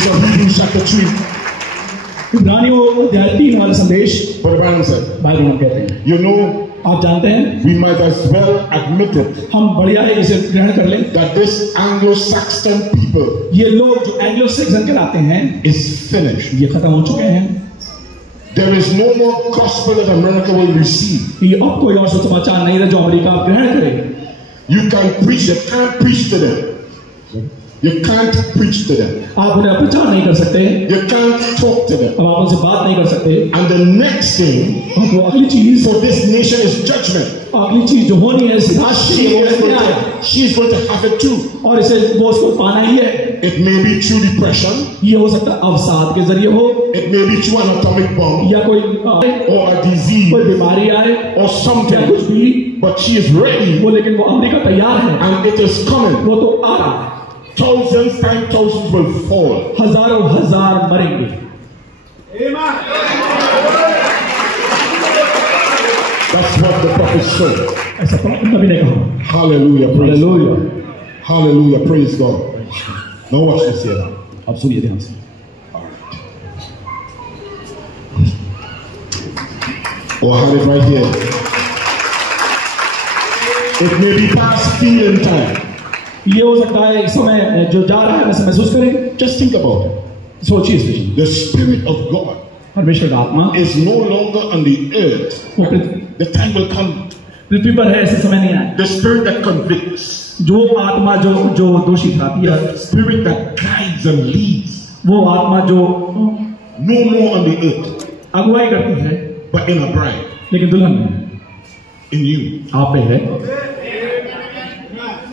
message of Hebrews chapter 3. इब्रानियों अध्याय 3 वाला संदेश Brother Branham said, बाइबल में कहते हैं, you know, आप जानते हैं, we might as well admit it हम बढ़िया है इसे ग्रहण कर लें, that this Anglo-Saxon people ये लोग जो एंग्लो सैक्सन कहलाते हैं is finished. ये खत्म हो चुके हैं। There is no more gospel that America will receive. ये अब कोई और सुसमाचार नहीं रहा जो अमेरिका ग्रहण करे। You can preach, you can't preach to them. You can't preach to them. आप उन्हें प्रचार नहीं कर सकते, You can't talk to them. अब आप उनसे बात नहीं कर सकते। And the next thing अब वो अगली चीज, for this nation is judgment. अगली चीज जो होनी है सिद्धांत She is going to have it too. और इसे वो उसको पाना ही है। It may be through depression. ये हो सकता है अवसाद के जरिए हो, It may be through an atomic bomb या कोई or a disease कोई बीमारी आए or या something. कुछ भी, But she is ready वो लेकिन वो अमेरिका तैयार है and it is coming. वो तो आ रहा है। Thousands and thousands will fall. हजारों हजार मरेंगे। That's what the prophet said. ऐसा प्रॉफिट नबी ने कहा। Hallelujah. Praise God. Hallelujah. Hallelujah. Praise God. Now watch this here. अब सुनिए ध्यान से। Oh, I have it right here. It may be past feeling time. ये हो सकता है इस समय जो जा रहा है वैसे महसूस करें। Just think about it. सोचिए इस विषय में। The Spirit of God परमेश्वर का आत्मा is no longer on the earth. वो The time will come. पृथ्वी पर है, ऐसे समय नहीं आए। The Spirit that convicts. जो आत्मा जो दोषी ठहराती है, The Spirit that guides and leads. वो आत्मा जो No more on the earth, अगुवाई करती है, but in a bride. लेकिन दुल्हन में In you. आप पे है।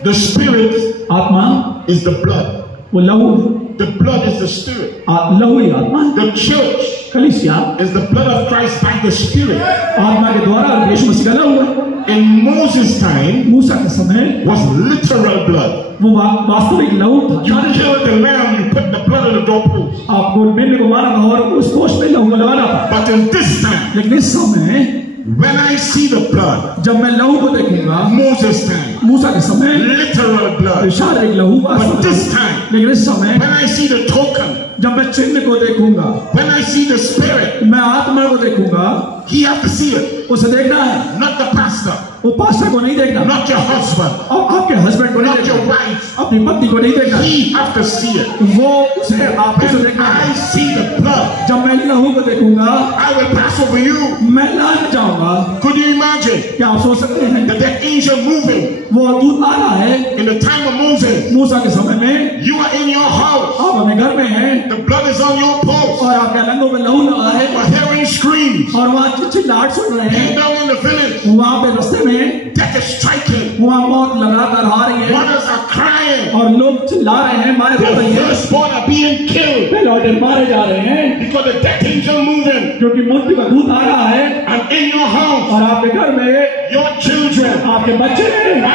The Spirit आत्मा is the blood. वो लहू है, The blood is the Spirit. लहू ही आत्मा है। The church कलीसिया is the blood of Christ by the Spirit. आत्मा के द्वारा यीशु मसीह का लहू है। In Moses' time मूसा के समय was literal blood. वो वास्तविक लहू था। You killed the lamb, you put the blood on the doorpost. आपको मेमने को मारा था और उस पोस्ट पे लहू लगाना था। But in this time, लेकिन इस समय when I see the blood, जब मैं लहू को देखूंगा, Moses' time, मूसा के समय literal blood. शारीरिक लहू, But this time, लेकिन इस समय when I see the token, जब मैं चिन्ह को देखूंगा, when I see the Spirit, मैं आत्मा को देखूंगा, he have to see it, उसे देखना है, not the pastor, वो पास्टर को नहीं देखना, not your husband, और आपके हस्बैंड को नहीं not your देखना, wife. अपनी पत्नी को नहीं देखना, He have to see it. वो उसे आपको When देखना I है। see the blood, जब मैं लहू को देखूंगा, I will pass over you. मैं लान जाऊंगा। Could you imagine क्या आप सोच सकते हैं that the angel moving वो दूत आ रहा है in the time of Moses? मूसा के समय में, You are in your house. आप अपने घर में हैं The blood is on your post. और आपके अलंगों में लहू लगा है You are hearing screams. और वहाँ चिल्लाहट सुन रहे हैं, And down in the village, वहाँ पे रास्ते में death is striking. वहाँ मौत लगातार आ रही है Mothers are crying. और लोग चिल्ला रहे हैं, मारे जा रही The है, firstborn are being killed पहलौठे मारे जा रहे हैं because the death angel moving. क्योंकि मृत्यु का दूत आ रहा है। And in your house, और आपके घर में your children आपके बच्चे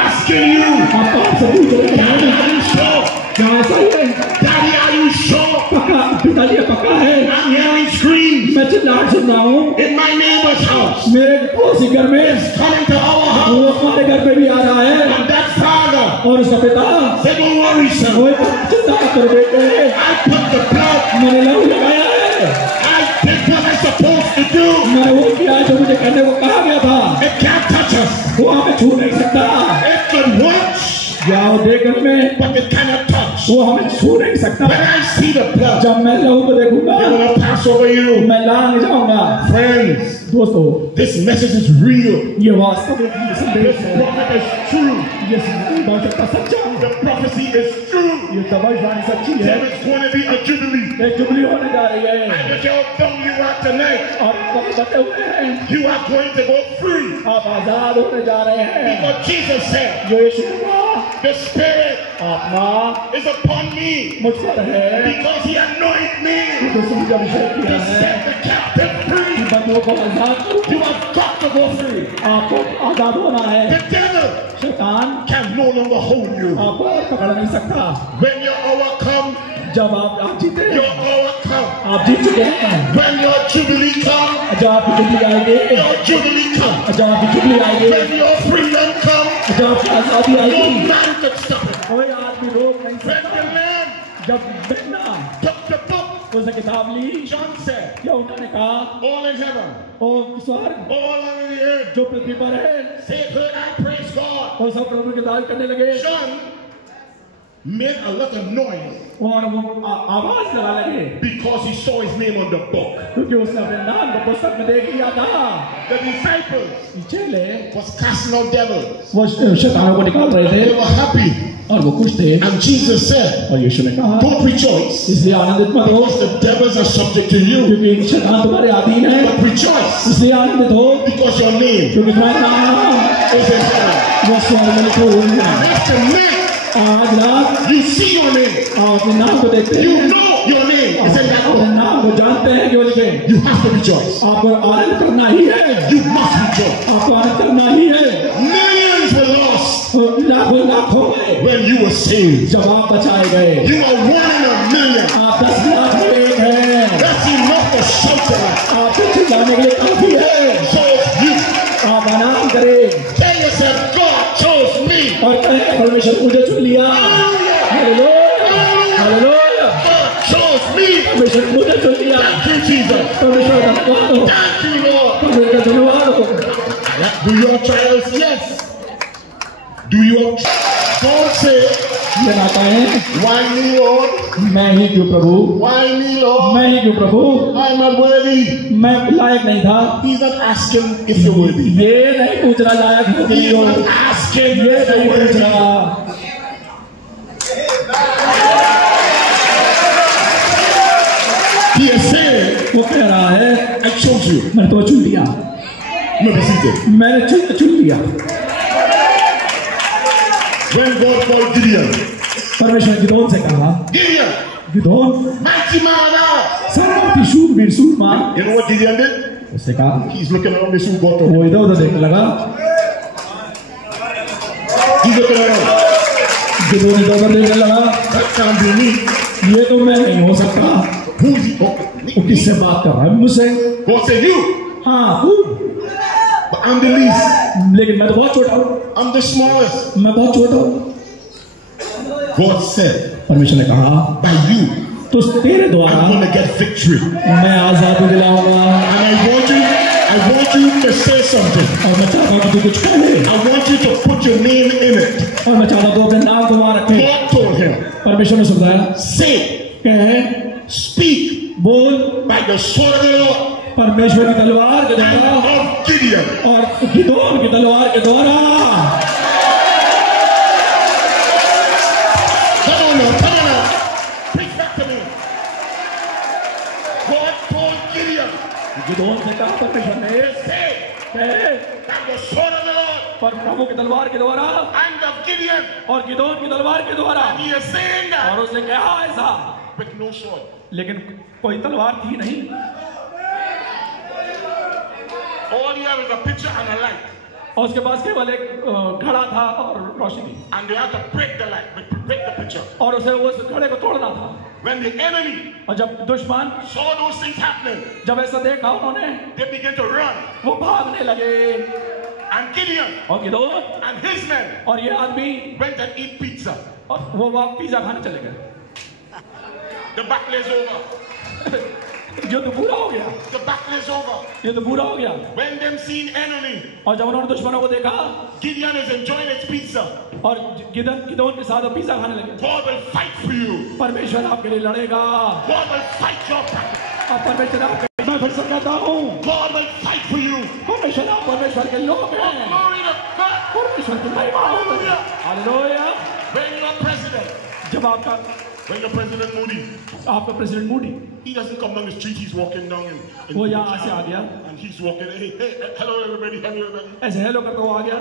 asking you, आपको आपसे पूछ रहे हैं, Daddy, are you sure? क्या ऐसा ही है? Daddy, are you sure? पक्का पिताजी पक्का है? I'm hearing screams मैं चिल्लाहट सुन रहा हूँ, in my neighbor's house. मेरे पड़ोसी घर में, Coming to our house. वो हमारे घर में भी आ रहा है And that father और उसका पिता said, don't worry, son. वो चिंता मत करो बेटे, I put the blood. मैंने लहू लगाया है, I did what I'm supposed to do. मैंने वो किया जो मुझे करने को कहा गया था, It can't touch us. वो हमें छू नहीं सकता। It can watch, जाओ देख में, but it cannot touch. वो हमें छू नहीं सकता। When I see the blood, जब मैं लहू को देखूंगा, it will pass over you. मैं लांग जाऊंगा। Friends, दोस्तों, this message is real. ये वास्तविक संदेश This है, prophet is true. ये बात सच्चा है, The prophecy is true. ये भविष्यवाणी सच्ची है। There is going to be a jubilee. एक जुबली होने जा रही है But how dumb you are tonight. और बचे हुए हैं, You are going to go free. आप आजाद होने जा रहे हैं। Because Jesus said, जो यीशु ने कहा, the Spirit आत्मा is upon me मुझ पर है, because He anointed me तो मुझे अभिषेक किया to है, set the captive free. बंदों को आजाद करो। You have got to go free. आपको आजाद होना है। The devil शैतान can no longer hold you. आपको पकड़ नहीं सकता। When your hour comes, जब आप जीते, your hour comes. आप जीत चुके हैं। When your jubilee comes, जब आपकी जुबली आएगी, your jubilee comes. जब आपकी जुबली आएगी, When your freedom comes, जब आपकी आजादी no आएगी, man can stop it. कोई आदमी रोक नहीं When सकता। the Lamb जब बिना took the उसने किताब ली। John said, क्या उन्होंने कहा, all in heaven, ओ स्वर्ग, all on the earth, जो पृथ्वी पर है, say, heard I praise God. और सब प्रभु की तारीफ करने लगे। John made a lot of noise और वो आवाज लगा लगे because he saw his name on the book. क्योंकि उसने अपने नाम को पुस्तक में देख लिया था। The disciples चेले was casting out devils. वो शैतानों को निकाल रहे They थे were happy. और वो खुश थे। And Jesus said, और यीशु ने कहा, don't rejoice इसलिए आनंदित मत हो because the devils are subject to you. क्योंकि शैतान तुम्हारे अधीन है। But rejoice इसलिए आनंदित हो because your name क्योंकि तुम्हारा नाम is in heaven. वो स्वर्ग में लिखा हुआ है। That's the name. आज रात You see your name. आप अपने नाम को देखते हैं। You know your name is in that अपने book. नाम को जानते हैं कि वो लिखे। You have to rejoice. आपको आनंद करना ही है। You must rejoice. आपको आनंद करना ही है। Millions were lost लाखों लाखों में when you were saved. जब आप बचाए गए। You are 1 in a million. आप 10 लाख में एक हैं। That's enough for shouting at. आपको चिल्लाने के लिए काफी है। So it's you. आप आनंद करें Tell yourself, God chose me. और कहें परमेश्वर मुझे चुन लिया। Hallelujah, hallelujah. God chose me. परमेश्वर मुझे चुन लिया। Thank you, Jesus. परमेश्वर धन्यवाद हो। Thank you, Lord. परमेश्वर धन्यवाद हो। Do you have trials? Yes. Do you have? Don't say, ये ना कहें, why me, Lord? मैं ही क्यों प्रभु, Why me, Lord? मैं ही क्यों प्रभु, I'm not worthy. मैं लायक नहीं था। He's not asking if you're worthy. ये नहीं पूछना लायक हो कि He's हो। not asking ये if नहीं you're worthy. पूछना। He is saying, वो कह रहा है, I chose you. मैंने तुम्हें चुन लिया। Maybe seated. मैंने चुन लिया। When God called Gideon, परमेश्वर गिदोन से कहा, Gideon, Gideon mighty man of valor. सर्वशक्ति शूरवीर सूरमा। You know what Gideon did? उसने कहा, He's looking around this who got up. वो इधर उधर देखने लगा। He's looking around. गिदोन इधर उधर देखने लगा। That can't be me. ये तो मैं नहीं हो सकता। Who's he? Oh, वो किससे बात कर रहा है मुझसे? God said, you. हाँ तू, But I'm the least. लेकिन मैं तो बहुत छोटा हूँ। I'm the smallest. मैं बहुत छोटा हूँ। God said, परमेश्वर ने कहा, by you, तो तेरे द्वारा I'm going to get victory. मैं आजादी दिलाऊंगा। And I want you to say something. और मैं चाहता हूँ कि तू कुछ कहे। I want you to put your name in it. और मैं चाहता हूँ तू अपने नाम को वहाँ रखे। God told him, परमेश्वर ने समझाया, say, कहे, speak बोल by the sword of the Lord परमेश्वर की तलवार के द्वारा and of Gideon. और गिदोन की तलवार के द्वारा। Come on now. Preach back to me. God told Gideon, Gideon से कहा परमेश्वर ने, say, कहे, by the sword of the Lord पर प्रभु की तलवार के द्वारा and of Gideon. और गिदोन की तलवार के द्वारा। He is saying that और उसने कहा ऐसा, with no sword. लेकिन कोई तलवार थी नहीं। All you have is a picture and a light. और उसके पास केवल एक घड़ा था और रोशनी। And they have to break the light, break the picture. और उसे उस घड़े को तोड़ना था। When the enemy और जब दुश्मन saw those things happening, जब ऐसा देखा उन्होंने, they began to run. वो भागने लगे। And Gideon और गिदोन and his men और ये आदमी went and eat pizza. और वो वहाँ पिज्जा खाने चले गए। The battle is over. युद्ध पूरा हो गया। The battle is over. युद्ध पूरा हो गया। When them seen enemy, और जब उन्होंने दुश्मनों को देखा, Gideon is enjoying his pizza. और गिदोन के साथ वो पिज्जा खाने लगे। God will fight for you. परमेश्वर आपके लिए लड़ेगा। God will fight your battle. और परमेश्वर आपके, मैं फिर से कहता हूँ, God will fight for you. परमेश्वर आप परमेश्वर के लोग हैं। Glory to God. परमेश्वर की महिमा हो। हालेलुया। When you're president, जब आपका Moody, आपका president Moody, he doesn't come down the street, he's walking down in वो यहाँ से आ गया, and he's walking, hey, hello everybody, hello everybody. ऐसे हेलो करता हुआ आ गया।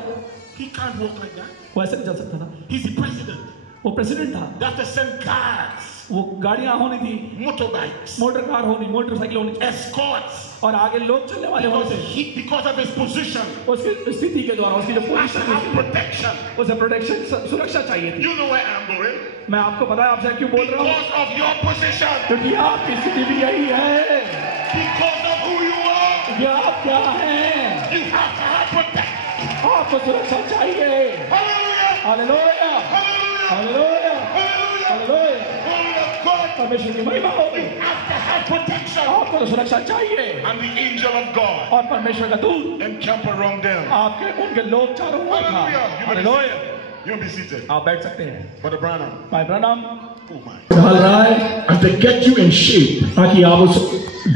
He can't walk like that. वो ऐसे नहीं चल सकता था। He's the president. वो प्रेसिडेंट था। They have to send cars, वो गाड़ियाँ होनी थी, motorbikes, मोटर कार होनी, मोटरसाइकिल होनी, escorts. और आगे लोग चलने वाले होने थे। Because of his position, उसकी स्थिति के द्वारा, उसकी जो has to पोजीशन have थी, protection. उसे प्रोटेक्शन, सुरक्षा चाहिए थी। You know where I'm going. मैं आपको पता है आपसे क्यों बोल रहा हूँ, Because of your position, क्योंकि आपकी स्थिति भी यही है। because of who you are, ये आप क्या हैं? you have to have protection. आपको सुरक्षा चाहिए। Hallelujah! Hallelujah, Hallelujah! Hallelujah, Hallelujah! Hallelujah. Glory to God, परमेश्वर की महिमा होगी, you have to have protection. आपको तो सुरक्षा चाहिए, And the angel of God और परमेश्वर का दूत encamp around them. आपके उनके लोग चारों ओर था। Hallelujah. You may be seated. आप बैठ सकते हैं। Brother Branham. भाई ब्रैनम Oh my. ढाल रहा है And to get you in shape, ताकि आप उस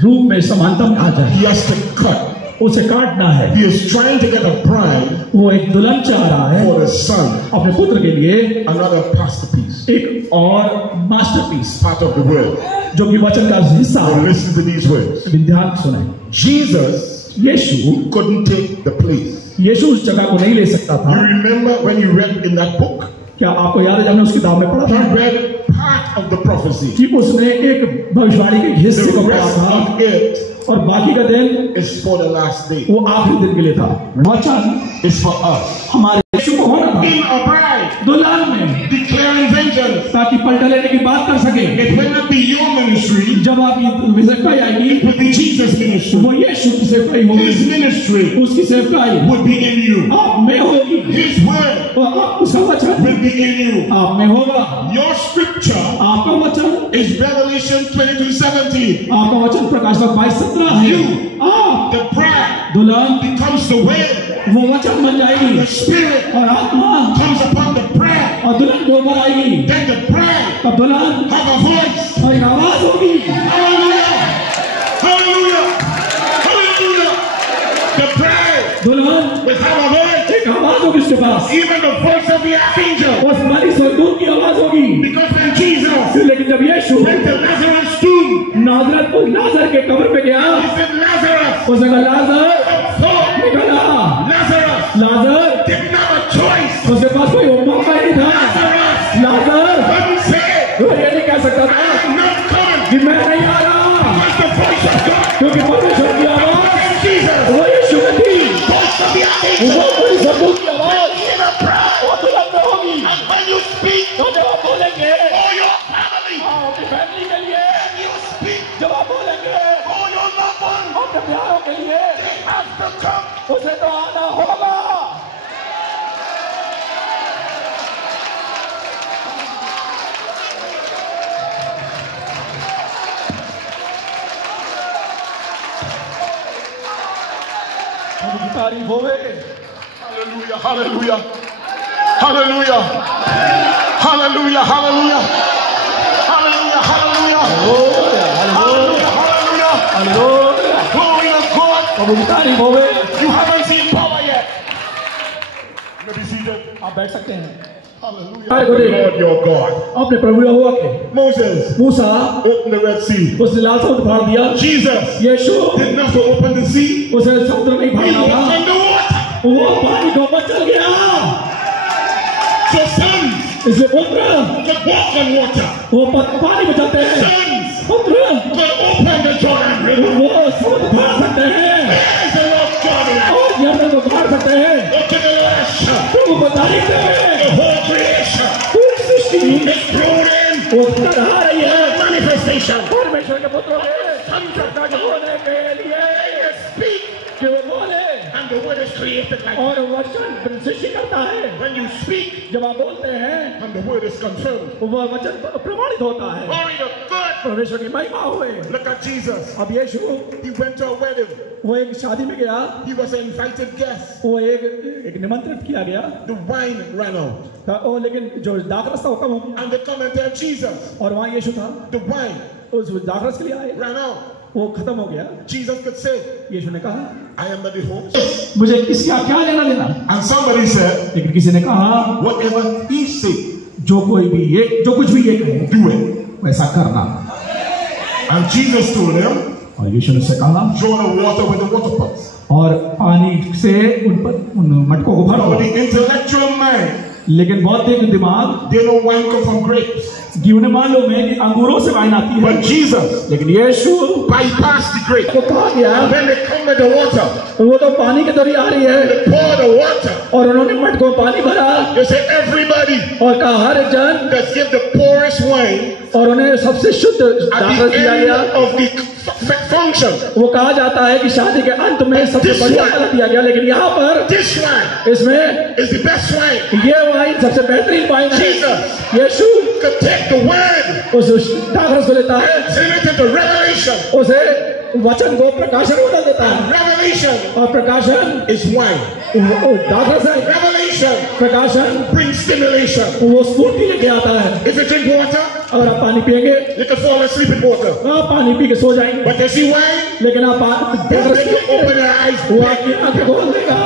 रूप में समानता में आ जाए। he has to cut. उसे काटना है। He is trying to get a bride वो एक दुल्हन चाह रहा है for his son, अपने पुत्र के लिए, another masterpiece, एक और masterpiece, part of the word. जो कि वचन का हिस्सा Now है। listen to these words. ध्यान सुने। Jesus यीशु couldn't take the place. यीशु उस जगह को नहीं ले सकता You था। remember when you read in that book? क्या आपको याद है जब हमने उस किताब में पढ़ा He था read part of the prophecy. कि उसने एक भविष्यवाणी के हिस्से को The पढ़ा rest था of it और बाकी का दिन is for the last day. वो आखिरी दिन के लिए था। वचन It's for us. हमारे यीशु को होना था Being a bride, दुल्हन में, declaring vengeance. ताकि पलटा लेने की बात कर सके। It will not be your ministry. जब आपकी सेवकाई आएगी It will be Jesus' ministry. वो यीशु की सेवकाई होगी, His ministry उसकी सेवकाई would be in you. आप में होगी, His word और आप उसका वचन will be in you. आप में होगा। Your scripture आपका वचन is Revelation 22:17. आपका वचन प्रकाश 22:17 है। आप The bride दुल्हन becomes the word. वो वचन बन जाएगी The spirit और आत्मा comes upon the bride. और दुल्हन के ऊपर आएगी। Then the bride और दुल्हन have a voice. और एक आवाज होगी। Hallelujah! Hallelujah! Hallelujah! The bride दुल्हन will have a voice. एक आवाज होगी उसके पास, Even the voice of the archangel. उस बड़ी स्वर्गदूत की आवाज होगी। Because when Jesus लेकिन जब यीशु went to Lazarus' tomb, नाजरत को लाजर के कब्र पे गया, he said, Lazarus, उसने कहा लाजर thought निकला। Lazarus लाजर didn't have a choice. उसके पास कोई मौका ही नहीं था। Lazarus लाजर couldn't say, वो ये नहीं कह सकता था I'm not coming. कि मैं नहीं आ रहा, Because the voice of God क्योंकि परमेश्वर की आवाज in Jesus, वो यीशु में थी। voice of the archangel, वो बड़ी स्वर्गदूत की आवाज in a bride. वो दुल्हन में होगी। And when you speak तो जब आप बोलेंगे for your family, अपनी फैमिली के लिए, when you speak जब आप बोलेंगे for your loved one, अपने प्यारों के लिए, they have to come. उसे तो आना होगा। उनकी तारीफ होवे। Hallelujah, hallelujah, hallelujah, hallelujah, hallelujah, hallelujah, hallelujah, hallelujah, hallelujah, glory to God. उनकी तारीफ होवे। You haven't seen power yet. You may be seated. आप बैठ सकते हैं। Hallelujah. The Lord your God. अपने प्रभु यहोवा के Moses मूसा opened the Red Sea. उसने लाल समुद्र फाड़ दिया। Jesus यीशु didn't have to open the sea. उसे समुद्र नहीं He फाड़ना walked था, on the water. वो पानी को चल गया। So sons इसलिए पुत्र can walk on water. वो पानी में चलते हैं, Sons पुत्र can open the Jordan River. वो समुद्र फाड़ सकते हैं Praise the Lord God. और यर्दन को फाड़ सकते हैं। Look to the last. प्रभु बताने से The whole creation पूरी सृष्टि is thrown in वो बढ़ा रही है manifestation. परमेश्वर के पुत्रों के संकट के होने के लिए Speak कि वो बोले and the word is created like और वचन सृष्टि करता है। when you speak जब आप बोलते हैं and the word is confirmed. वो वचन प्रमाणित होता है। Glory to God. परमेश्वर की महिमा हुए। Look at Jesus. अब यीशु He went to a wedding. वो एक शादी में गया, He was an invited guest. वो एक निमंत्रित किया गया The wine ran out. था, वो लेकिन जो दाखरस था वो कम हो गया And they come and tell Jesus, और वहाँ यीशु था, the wine उस दाखरस के लिए आए, ran out. वो खत्म हो गया। Jesus could say, यीशु ने कहा I am not the host. मुझे किसका क्या लेना देना, And somebody said, लेकिन किसी ने कहा whatever he said, जो कुछ भी ये कहे do it. वैसा करना। And Jesus told him, और यीशु ने से कहा draw the water with the water pots. और पानी से उन मटकों को But भरो। the intellectual mind, लेकिन बौद्धिक दिमाग they know wine come from grapes. कि उन्हें मालूम है कि अंगूरों से वाइन आती है, But Jesus लेकिन यीशु bypassed the grape. को कहा गया When they come with the water, वो तो पानी की तरह आ रही है they pour the water. और उन्होंने मटकों में पानी भरा They say, everybody, और कहा हर एक जन let's give the poorest wine और उन्हें सबसे शुद्ध at दाखरस the दिया end गया of the function. वो कहा जाता है कि शादी के अंत में सबसे बढ़िया वाला दिया गया, लेकिन यहाँ पर This wine इसमें is the best wine. ये वाइन सबसे बेहतरीन वाइन है। Jesus यीशु could take the word उस दाखरस को लेता है, and turn it into revelation. उसे वचन को प्रकाशन बदल देता है, Revelation और प्रकाशन is wine. दाखरस है, Revelation प्रकाशन brings stimulation. वो स्फूर्ति लेके आता है। If you drink water, अगर आप पानी पिएंगे you can fall asleep in water. आप पानी पी के सो जाएंगे, But you see wine, लेकिन आप it'll make you open your eyes. वो आपकी आंखें खोल देगा,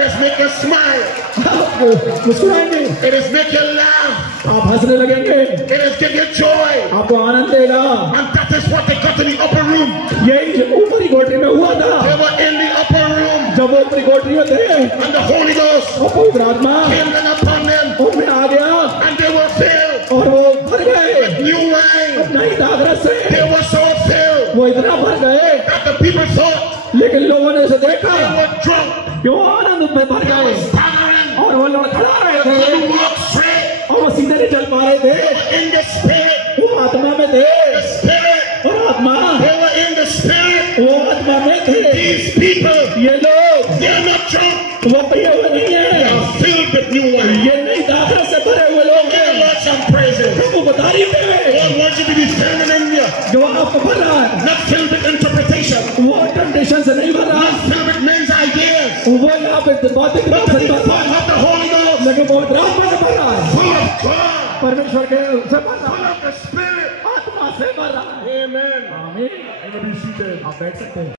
It'll make you smile. आप मुस्कुराएंगे, It'll make you laugh. आप हंसने लगेंगे, It'll give you joy. आपको आनंद देगा। And that is what they got in the upper room. यही ऊपरी कोठरी में हुआ था, They were in the upper room. जब वो ऊपरी कोठरी में थे And the Holy Ghost और पवित्र आत्मा came down upon them. उनमें आ गया And they were filled और वो भर गए with new wine. नई दाखरस से। They were so filled वो इतना भर गए, that the people thought लेकिन लोगों ने उसे देखा they were drunk. कि वो आनंद में भर They गए were staggering. और वो लोग खड़ा रहे They थे couldn't walk straight. और वो सीधे नहीं चल पा रहे थे। In the spirit. वो आत्मा में थे The spirit. और आत्मा They were in the spirit. वो आत्मा में थे। These people, ये लोग they're not drunk. वो पिए हुए नहीं They है, are filled with new wine. ये नई दाखरस से भरे हुए लोग Give the हैं। Lord some praises. प्रभु बता रही है God wants you to be filled in you. जो आपको भर रहा है, Not filled with interpretation. वो टेम्पटेशन से नहीं भर रहा, Not filled with men's ideas. वो यहाँ पे बातें But से to be भर full रहा है, of the Holy Ghost. लेकिन वो आत्मा से भर रहा है, Full of God. परमेश्वर के से भर रहा Full है, of the Spirit. आत्मा से भर रहा है। Amen. आमीन। आप बैठ सकते हैं।